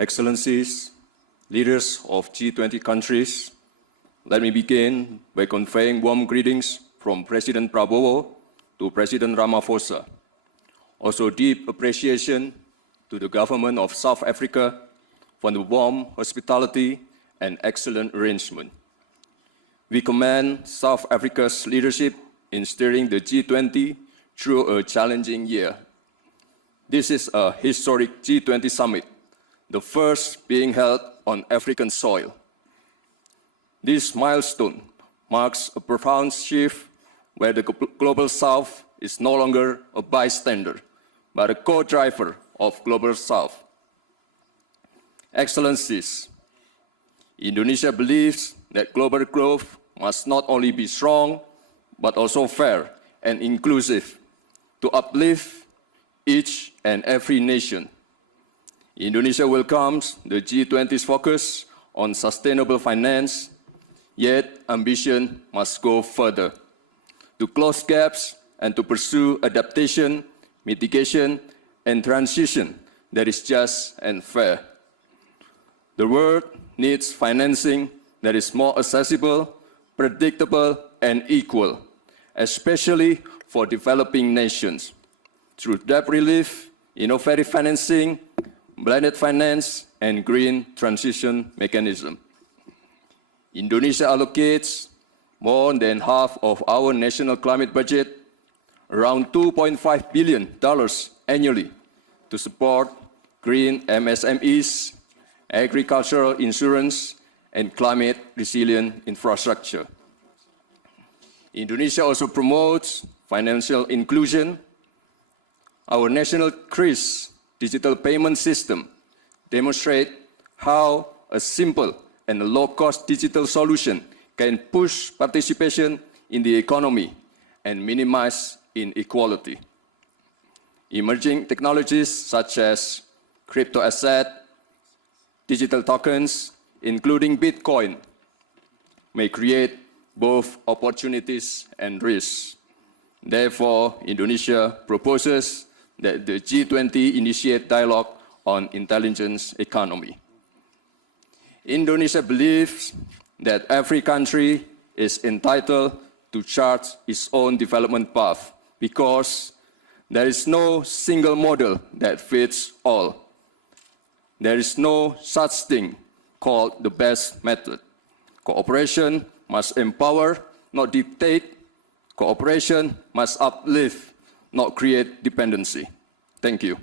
Excellencies, leaders of G20 countries, let me begin by conveying warm greetings from President Prabowo to President Ramaphosa. Also deep appreciation to the government of South Africa for the warm hospitality and excellent arrangement. We commend South Africa's leadership in steering the G20 through a challenging year. This is a historic G20 summit, the first being held on African soil. This milestone marks a profound shift where the Global South is no longer a bystander, but a co-driver of Global South. Excellencies, Indonesia believes that global growth must not only be strong, but also fair and inclusive to uplift each and every nation. Indonesia welcomes the G20's focus on sustainable finance, yet ambition must go further to close gaps and to pursue adaptation, mitigation, and transition that is just and fair. The world needs financing that is more accessible, predictable, and equal, especially for developing nations, through debt relief, innovative financing, blended finance, and green transition mechanism. Indonesia allocates more than half of our national climate budget, around $2.5 billion annually, to support green MSMEs, agricultural insurance, and climate-resilient infrastructure. Indonesia also promotes financial inclusion. Our national KRIS digital payment system demonstrates how a simple and a low-cost digital solution can push participation in the economy and minimize inequality. Emerging technologies such as crypto asset, digital tokens, including Bitcoin, may create both opportunities and risks. Therefore, Indonesia proposes that the G20 initiate dialogue on intelligence economy. Indonesia believes that every country is entitled to chart its own development path because there is no single model that fits all. There is no such thing called the best method. Cooperation must empower, not dictate. Cooperation must uplift, not create dependency. Thank you.